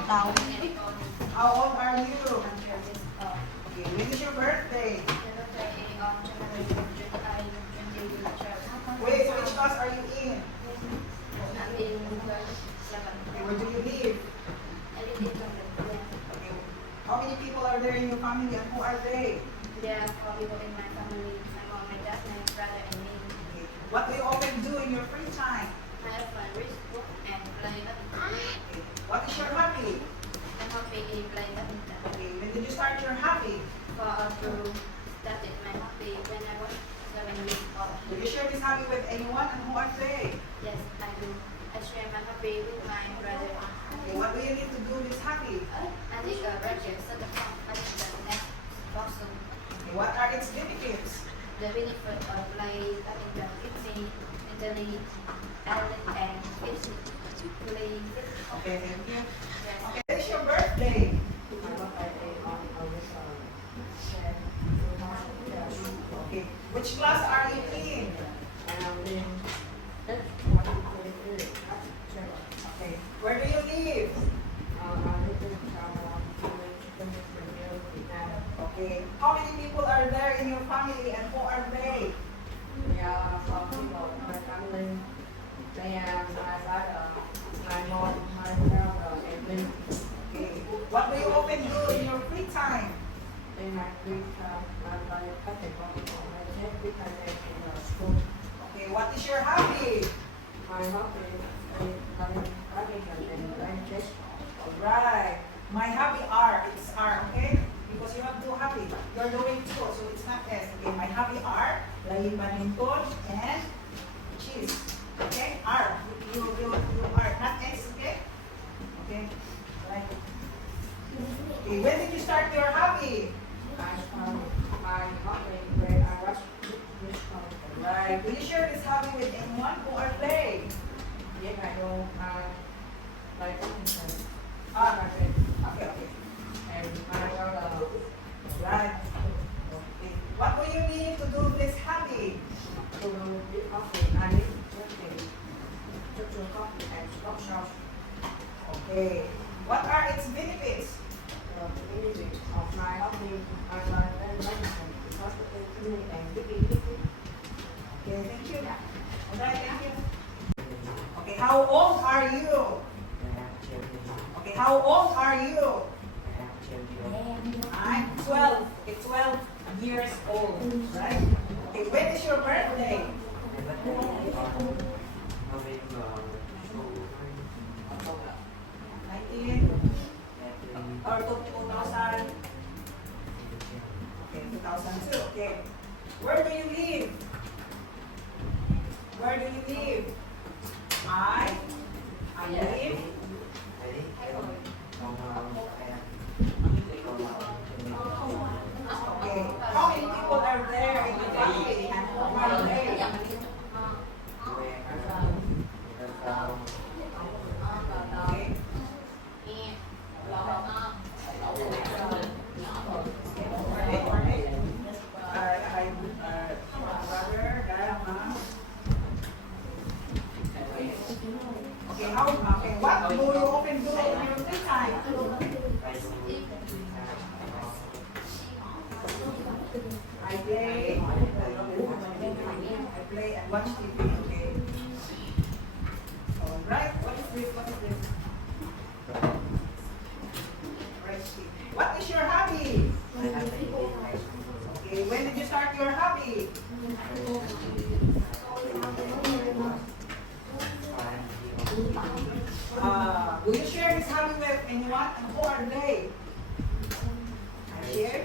daw. How old are you? Okay, when is your birthday? Wait, so which class are you in? Okay, where do you live? Okay, how many people are there in your family and who are they? There are 4 people in my family, my mom, my dad, my brother, and me. Okay, what do you often do in your free time? I have fun, read book, and play badminton. Okay, what is your hobby? I'm happy in playing badminton. Okay, when did you start your hobby? For to started my hobby when I was 7 years old. Do you share this hobby with anyone and who are they? Yes, I do. I share my hobby with my brother. Okay, what do you need to do this hobby? I think Roger set the fun badminton next boxing. Okay, what are its benefits? The benefit of playing badminton keeps me mentally alert and physically fit. Okay, thank you. Yes. Okay, when is your birthday? Okay, which class are you in? Okay, where do you live? Okay, how many people are there in your family and who are they? Okay, what do you often do in your free time? Okay, what is your hobby? Alright, my hobby are, it's R, okay? Because you have two hobby. You're doing two, so it's not S. Okay, my hobby are playing badminton and cheese. Okay, R. You are, not S, okay? Okay, right. Okay, when did you start your hobby? Right. Do you share this hobby with anyone who are they? Ah, okay, okay. Right. Okay. What do you need to do this hobby? Okay. What are its benefits? Okay, thank you. Alright, thank you. Okay, how old are you? Okay, how old are you? I'm 12. Okay, 12 years old, right? Okay, when is your birthday? 19 or 2000? Okay, 2002. Okay. Where do you live? Where do you live? I live. Okay. How many people are there in the family and who are they? Okay. Brother, dad, mom. Okay, what do you often do in your free time? I play and watch TV, okay. Alright, what is this? What is your hobby? Okay, when did you start your hobby? Do you share this hobby with anyone and who are they? I share.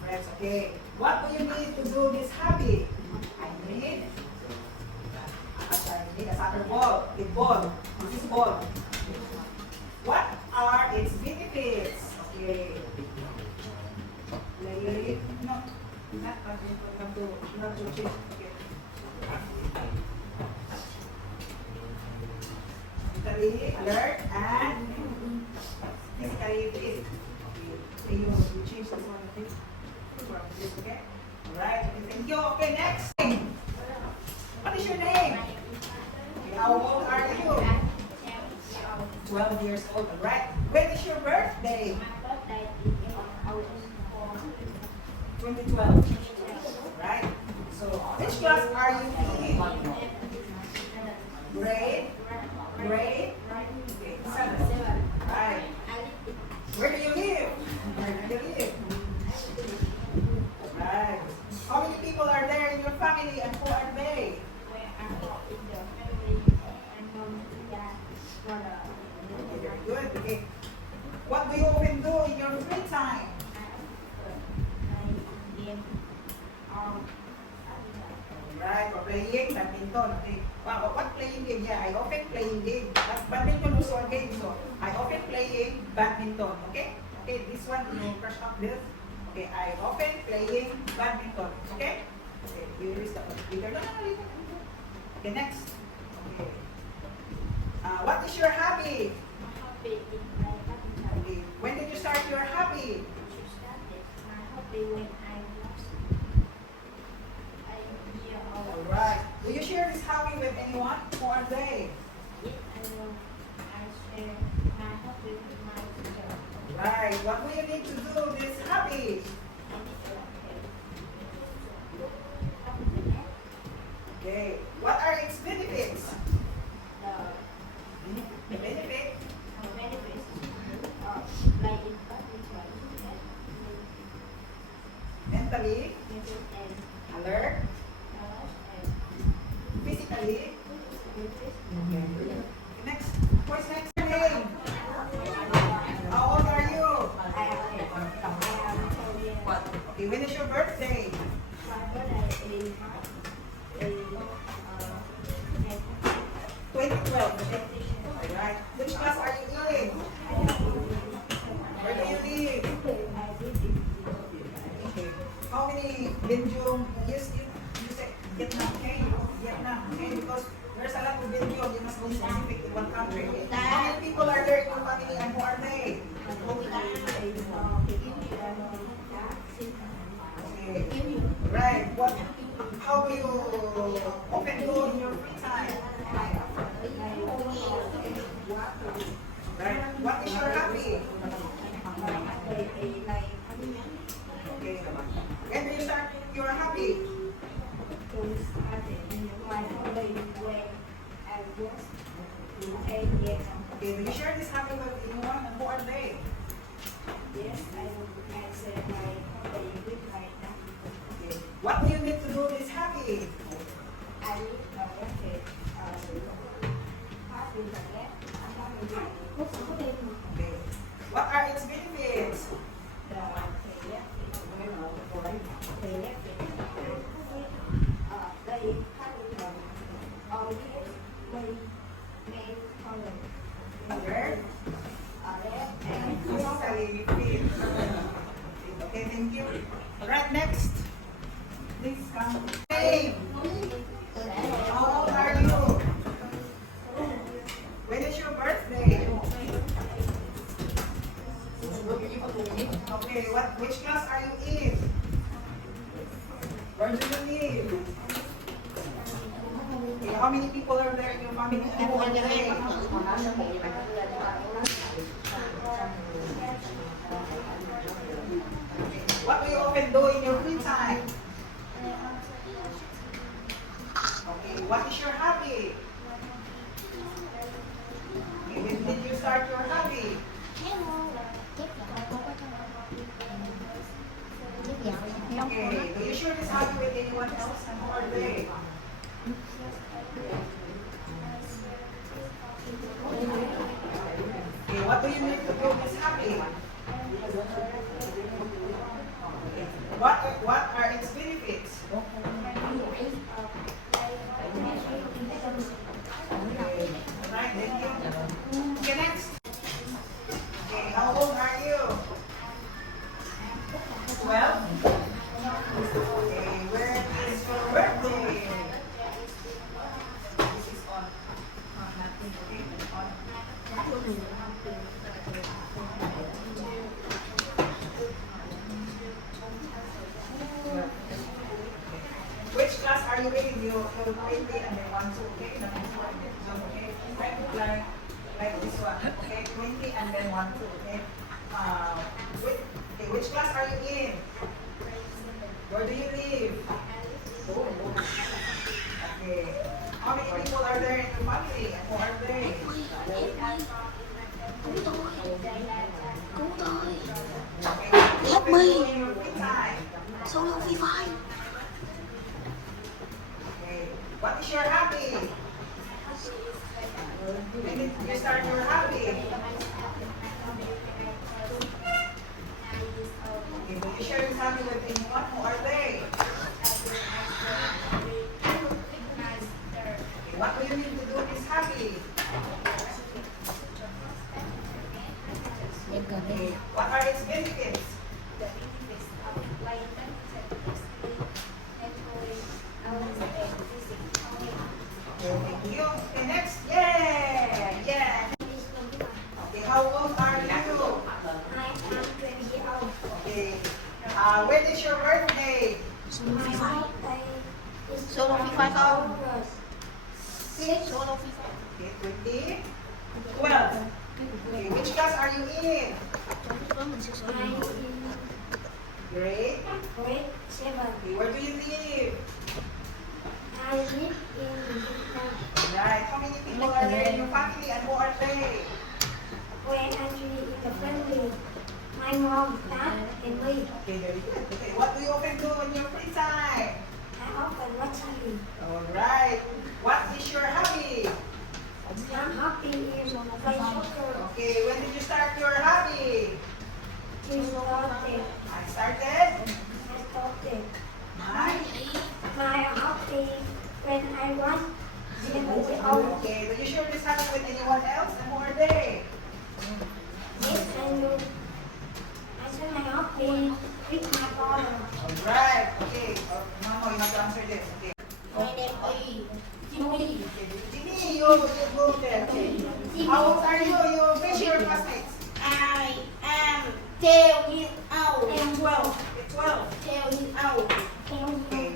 Friends, okay. What do you need to do this hobby? I need a soccer ball, a ball. This is ball. What are its benefits? Okay. No, not to change. Okay. Mentally alert and physically fit. Okay, you change this one, okay? Okay? Alright, okay, thank you. Okay, next. What is your name? Okay, How old are you? 12 years old, right? When is your birthday? 2012. Right? So, which class are you in? Grade? Grade? Okay, 7. Right. Where do you live? Where do you live? Right. How many people are there in your family and who are they? Okay, very good. Okay. What do you often do in your free time? Right, or playing badminton. Okay. Wow, what playing game? Yeah, I often playing game. Badminton also a game, so I often playing badminton. Okay. Okay, this one you brush up this. Okay, I often playing badminton. Okay. Okay, you use the bigger. No, no, no, no. Okay, next. Okay. What is your hobby? Okay. When did you start your hobby? Alright. Do you share this hobby with anyone? Who are they? Right. What do you need to do this hobby? Okay. What are its benefits? The benefit? Mentally? Alert? Physically? Okay. Next. What's next name? How old are you? Okay, when is your birthday? 2012. Alright. Which class are you in? Where do you live? Okay. How many Belgium years you say Vietnam? Okay, Vietnam. Okay, because there's a lot of Belgium. You must be specific in one country. How many people are there in your family and who are they? Okay. Right. What? How do you often do in your free time? Right. What is your hobby? Okay. When do you start your hobby? Okay. Do you share this hobby with anyone and who are they? Okay. What do you need to do this hobby? Okay. What are its benefits? Alert and physically fit. Okay, thank you. Alright, next. Please come. Hey! How old are you? When is your birthday? Okay, which class are you in? Where do you live? Okay, how many people are there in your family? And who are they? What do you often do in your free time? Okay, what is your hobby? When did you start your hobby? Okay, do you share this hobby with anyone else and who are they? Okay, what do you need to do this hobby? What are its benefits? Okay, right, thank you. Okay, next. Okay, how old are you? 12? Okay, where is your birthday? This is on. Nothing, okay? On. Which class are you in? You 20 and then 1, 2, okay? like this one. Okay, 20 and then 1, 2. Okay. Which class are you in? Where do you live? Oh, okay. How many people are there in your family? And who are they? Okay, Help me. in your free time. Solo Free Fire. Okay. What is your hobby? When did you start your hobby? Okay, will you share this hobby with anyone? Who are they? Okay, what do you need to do this hobby? Okay, what are its benefits? Okay, thank you. Okay, next. Yeah, yeah. Okay, how old are you? Okay. When is your birthday? Solo Free Fire. Solo Free Fire không? Solo Free Fire. Okay, 20. 12. Okay, which class are you in? Grade. Okay, where do you live? Right. How many people are there in your family and who are they? My mom, dad, and me. Okay, very good. Okay, what do you often do in your free time? I often watch TV. Alright. What is your hobby? I'm happy is on the play soccer. Okay, when did you start your hobby? I started my. My hobby when I was 7 years old. Okay, will you share this hobby with anyone else? And who are they? Yes, I know. I said my hobby with my father. Alright, okay. No, you have to answer this. Okay. My name is Jimmy. Jimmy, you go there. Okay. How old are you? You finish your classmates? I am 12 years old. I am 12. Okay, 12. 12 years old. Okay,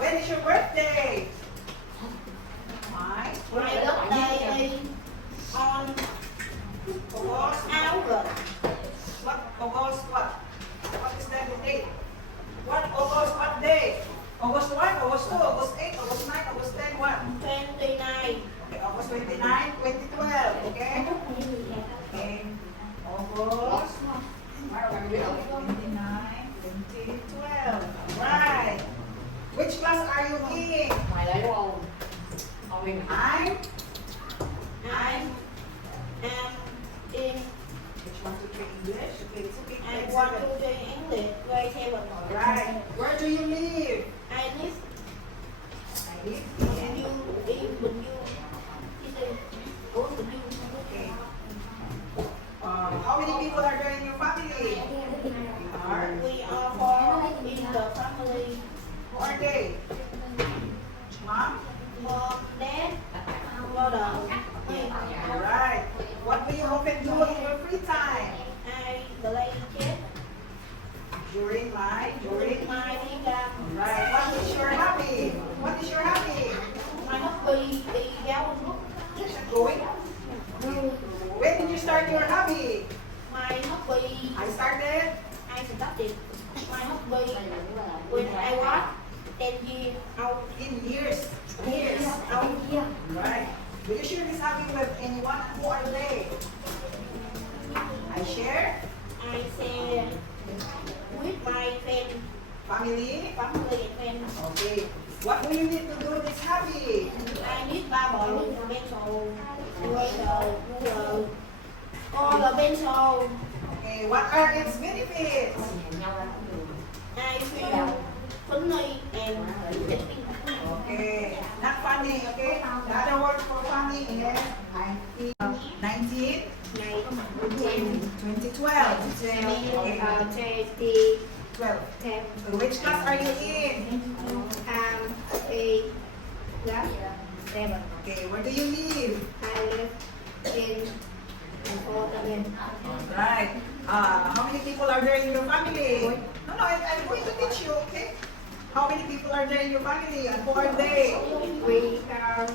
when is your birthday? My My birthday is on August. August. What? August what? What is that date? What August? What day? August 1, August 2, August 8, August 9, August 10, what? 29. Okay, August 29, 2012, okay? Okay, August 29, 2012. Right. Which class are you in? Mày lấy đúng không? I'm I am in which one to take English? Okay, it's okay. I Grade want seven. to do English grade 7. Right. Where do you live? I live I live in in. Bình Dương. Ủa, Bình Dương. Okay. How many people are there in your family? Are. We are four in the family. Who are they? Mom? Mom, dad, brother, me. Alright. What do you often do in your free time? I play chess During my. during my free time. Right. What is your hobby? What is your hobby? My hobby is giáo dục. Going. When did you start your hobby? My hobby, I started. I started my hobby when I was 10 years old. In years. Years. Right. Will you share this hobby with anyone? Who are they? I share. I say with my friend, Family. family and friends. Okay. What do you need to do this hobby? I need Bible, pencil, ruler, all the pencil. Okay. What are its benefits? I feel funny and interesting. Okay. Not funny. Okay. The other word for funny is 19. 2012. Okay. 12. So which class are you in? Okay. Where do you live? Right. How many people are there in your family? No, I'm going to teach you, okay? How many people are there in your family and who are they? We are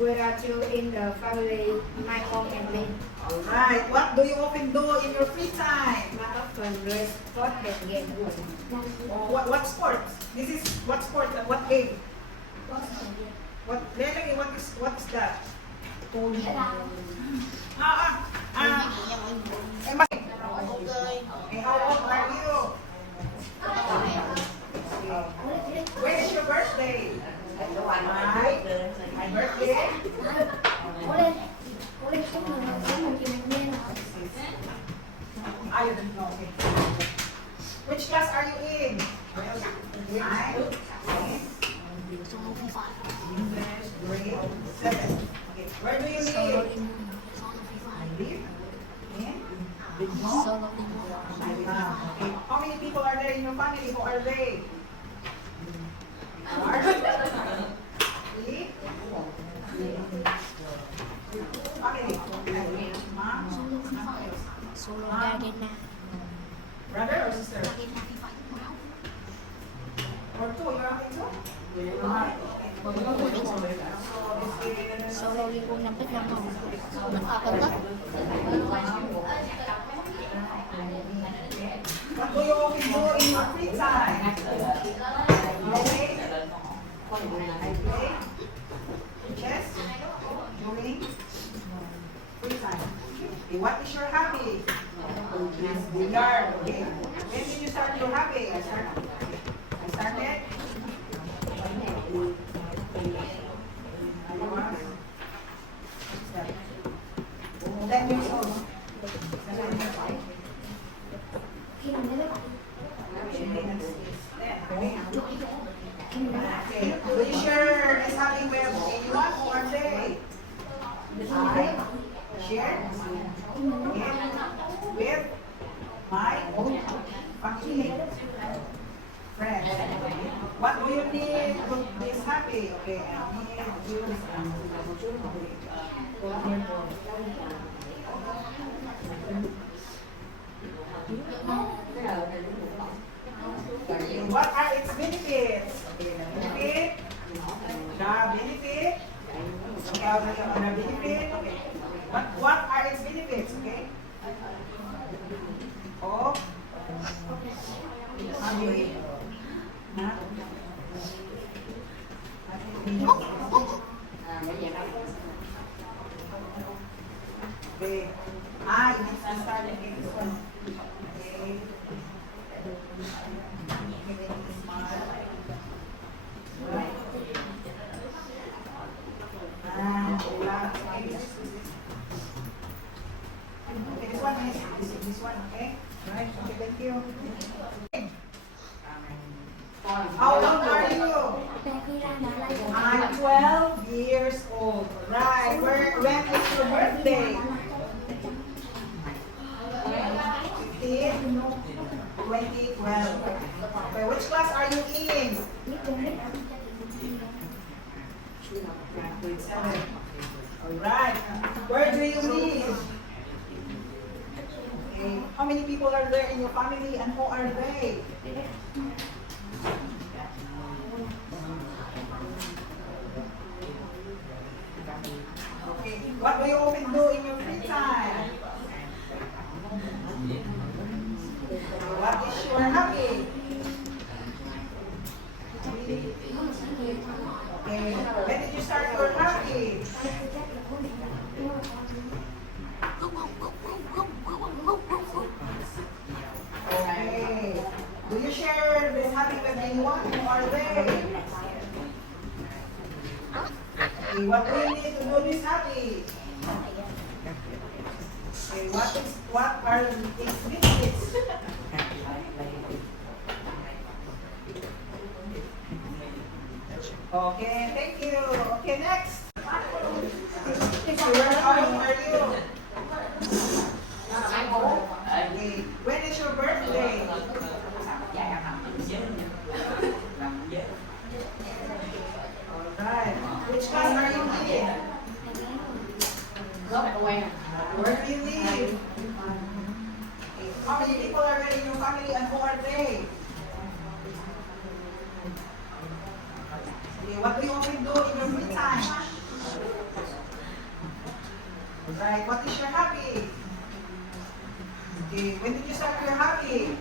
We are two in the family, my mom and me. Alright, what do you often do in your free time? My husband plays sport and game. What sports? This is what sport? What game? What? Lelaki, what's that? Emma. Okay, how old are you? When is your birthday? My birthday? I don't know. Okay. Which class are you in? English, grade 7. Okay. Where do you live? I live in Bigmo. Okay. How many people are there in your family? Who are they? Three. Okay. Mom. Solo garden na. Brother or sister? Or two? You're having two? Solo libo ng paglang mo. Nakapat ba? What do you often do in your free time? Play? Play? Chess? Doing? Free time. Okay, what is your hobby? Billiard. Okay. When did you start your hobby? I started? 10 years old. 7 years old. Okay. Do you share this hobby with anyone who are they? I share with my own family, friends. What do you need to be happy? Okay, I need juice What are its benefits? Okay, the benefit. Okay, I'll tell you on the benefit. Okay. What are its benefits? Okay. Of hobby. Okay. You need to start again this one. Okay. Okay, this one, okay? Right, okay, thank you. How old are you? I'm 12 years old. Right, when is your birthday? 15, 2012. Okay, which class are you in? Grade 7. Alright, where do you live? Okay, how many people are there in your family and who are they? Okay, what do you often do in your free time? What is your hobby? Okay, when did you start your hobby? Okay, do you share this hobby with anyone? Who are they? Okay, what do you need to do this hobby? Okay, what are its benefits? Okay, thank you. Okay, next. How old are you? Okay, when is your birthday? Alright, which class are you in? Where do you live? How many people are there in your family and who are they? Okay, what do you often do in your free time? Alright, what is your hobby? Okay, when did you start your hobby?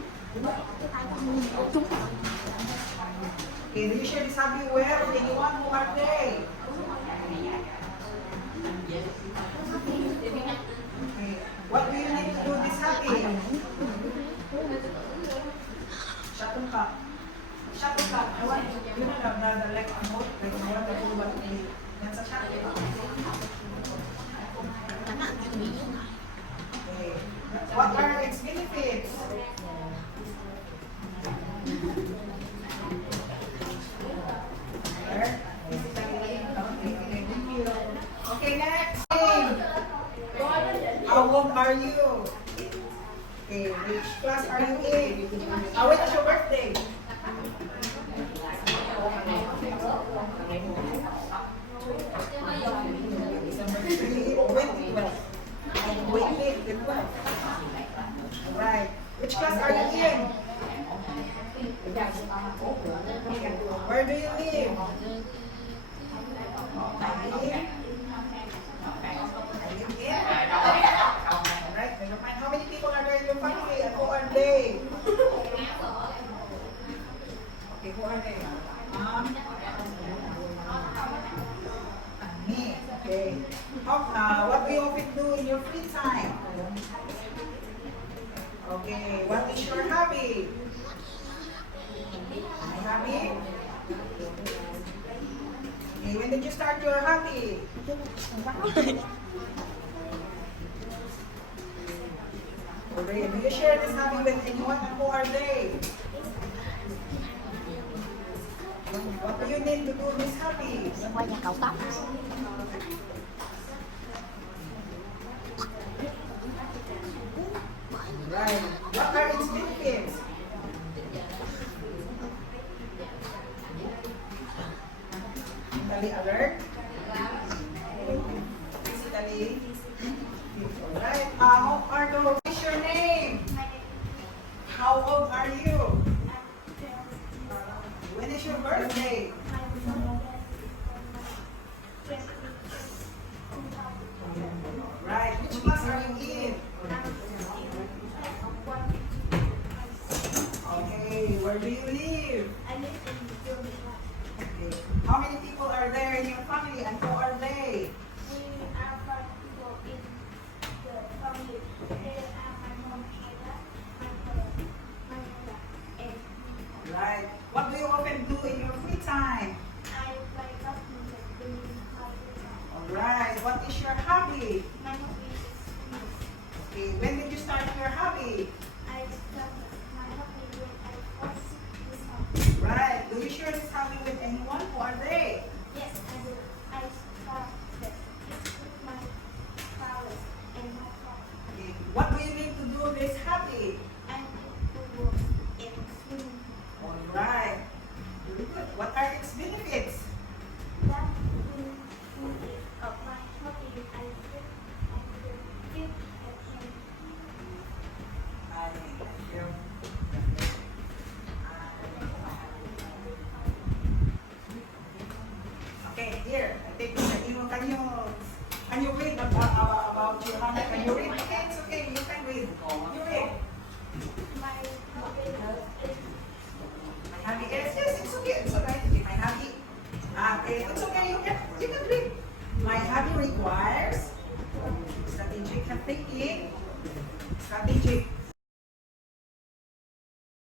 Okay, do you share this hobby well with anyone? Who are they? Okay, what do you need to do this hobby? Shuttlecock. Shuttlecock. I want you know the like a note, like I want to do what we that's a shuttlecock. Okay. What are its benefits? Okay, next. How old are you? Okay, which class are you in? When is your birthday? December 3, 2012. Alright. Which class are you in? Where do you live? Alright, never mind. How many people are there in your family and who are they? Okay, who are they? And me. Okay. What do you often do in your free time? Okay, what is your hobby? My hobby? Okay, when did you start your hobby? Okay, do you share this hobby with anyone and who are they? What do you need to do this hobby? Qua nhà cậu tóc. Right. What are its benefits? Mentally alert. Physically. Right. How are those? What's your name? How old are you? When is your birthday? Right. Which class are you in? Okay. Where do you live? Okay. How many people are there in your family and who are they? Right. What do you often do in your free time? Alright. What is your hobby? Okay. When did you start your hobby? Right. Do you share this hobby with anyone? Who are they? Okay. What do you need to do this hobby? Alright. Very good. What are its benefits? Okay, here. I think can you read about your hobby? Can you read? Okay, it's okay. You can read. You read. My hobby is yes, it's okay. It's alright. Okay, my hobby. Okay, it's okay. You can read. My hobby requires strategic thinking,